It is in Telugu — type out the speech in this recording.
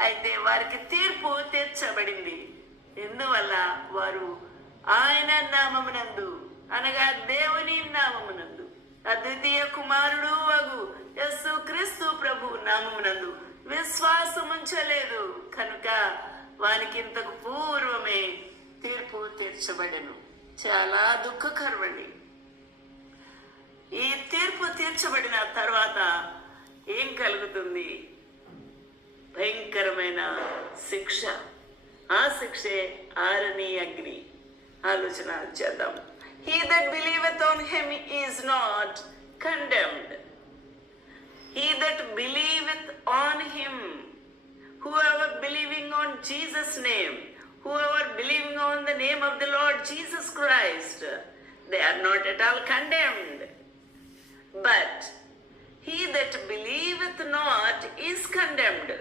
అయితే వారికి తీర్పు తీర్చబడింది. ఎందువల్ల వారు ఆయన నామమునందు అనగా దేవుని నామమునందు అద్వితీయ కుమారుడు వగు యేసు క్రీస్తు ప్రభు నామమునందు విశ్వాసముంచలేదు కనుక వానికి ఇంతకు పూర్వమే తీర్పు తీర్చబడెను. చాలా దుఃఖకరమండి. ఈ తీర్పు తీర్చబడిన తర్వాత ఏం కలుగుతుంది? భయంకరమైన శిక్ష. ఆ శిక్షే ఆరని అగ్ని. ఆలోచన చేద్దాం. He that believeth on him is not condemned. He that believeth on him, whoever believing on Jesus' name, whoever believing on the name of the Lord Jesus Christ, they are not at all condemned. But he that believeth not is condemned.